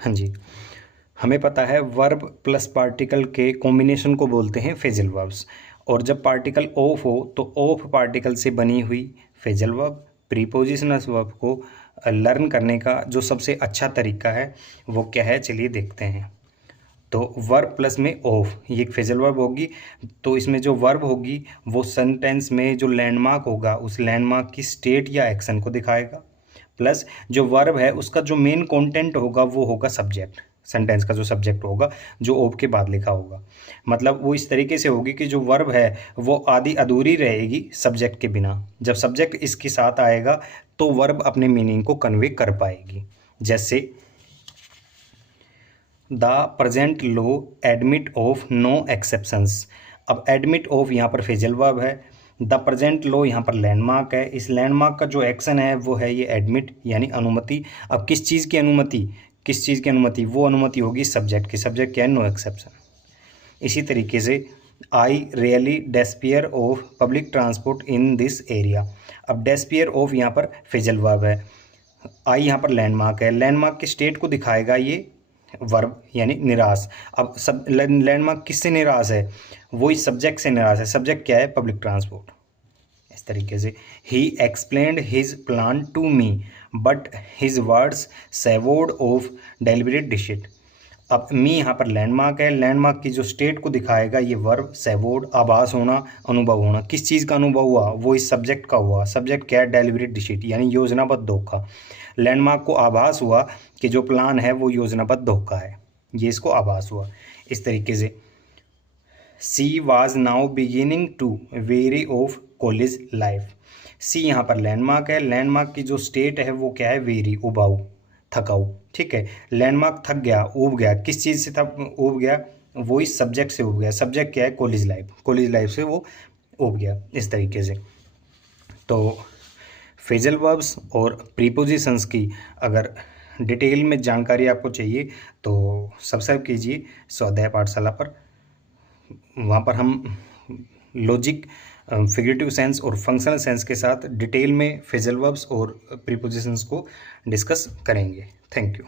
हाँ जी, हमें पता है वर्ब प्लस पार्टिकल के कॉम्बिनेशन को बोलते हैं फ्रेजल वर्ब्स। और जब पार्टिकल ऑफ हो तो ऑफ पार्टिकल से बनी हुई फ्रेजल वर्ब प्रीपोजिशनल वर्ब को लर्न करने का जो सबसे अच्छा तरीका है वो क्या है, चलिए देखते हैं। तो वर्ब प्लस में ऑफ, ये एक फ्रेजल वर्ब होगी। तो इसमें जो वर्ब होगी वो सेंटेंस में जो लैंडमार्क होगा उस लैंडमार्क की स्टेट या एक्शन को दिखाएगा। प्लस जो वर्ब है उसका जो मेन कंटेंट होगा वो होगा सब्जेक्ट, सेंटेंस का जो सब्जेक्ट होगा जो ऑफ के बाद लिखा होगा। मतलब वो इस तरीके से होगी कि जो वर्ब है वो आधी अधूरी रहेगी सब्जेक्ट के बिना। जब सब्जेक्ट इसके साथ आएगा तो वर्ब अपने मीनिंग को कन्वे कर पाएगी। जैसे the present law admit of no exceptions. अब एडमिट ऑफ यहाँ पर फ्रेजल वर्ब है, द प्रेजेंट लॉ यहाँ पर लैंडमार्क है। इस लैंडमार्क का जो एक्शन है वो है ये एडमिट यानी अनुमति। अब किस चीज़ की अनुमति, किस चीज़ की अनुमति, वो अनुमति होगी सब्जेक्ट की। सब्जेक्ट क्या है, नो एक्सेप्शन। इसी तरीके से I really despair of public transport in this area. अब डेस्पियर ऑफ यहाँ पर फ्रेजल वर्ब है, आई यहाँ पर लैंडमार्क है। लैंडमार्क के स्टेट को दिखाएगा ये वर्ब यानी निराश। अब सब लैंडमार्क किससे निराश है, वो इस सब्जेक्ट से निराश है। सब्जेक्ट क्या है, पब्लिक ट्रांसपोर्ट। इस तरीके से ही explained his plan to me but his words savoured of deliberate deceit. अब मी यहाँ पर लैंडमार्क है, लैंडमार्क की जो स्टेट को दिखाएगा ये वर्ब सेवोर्ड, आभास होना, अनुभव होना। किस चीज़ का अनुभव हुआ, वो इस सब्जेक्ट का हुआ। सब्जेक्ट क्या है, डेलिबरेट डिशिट यानी योजनाबद्ध धोखा। लैंडमार्क को आभास हुआ कि जो प्लान है वो योजनाबद्ध धोखा है, ये इसको आभास हुआ। इस तरीके से she was now beginning to weary of college life. She यहाँ पर लैंडमार्क है, लैंडमार्क की जो स्टेट है वो क्या है, वेरी, उबाऊ, थकाऊ। ठीक है, लैंडमार्क थक गया, ऊब गया। किस चीज़ से थक ऊब गया, वो इस सब्जेक्ट से ऊब गया। सब्जेक्ट क्या है, कॉलेज लाइफ, कॉलेज लाइफ से वो ऊब गया। इस तरीके से तो फ्रेजल वर्ब्स और प्रीपोजिशंस की अगर डिटेल में जानकारी आपको चाहिए तो सब्सक्राइब कीजिए स्वाध्याय पाठशाला पर। वहाँ पर हम लॉजिक, फिगरेटिव सेंस और फंक्शनल सेंस के साथ डिटेल में फ्रेजल वर्ब्स और प्रीपोजिशंस को डिस्कस करेंगे। Thank you.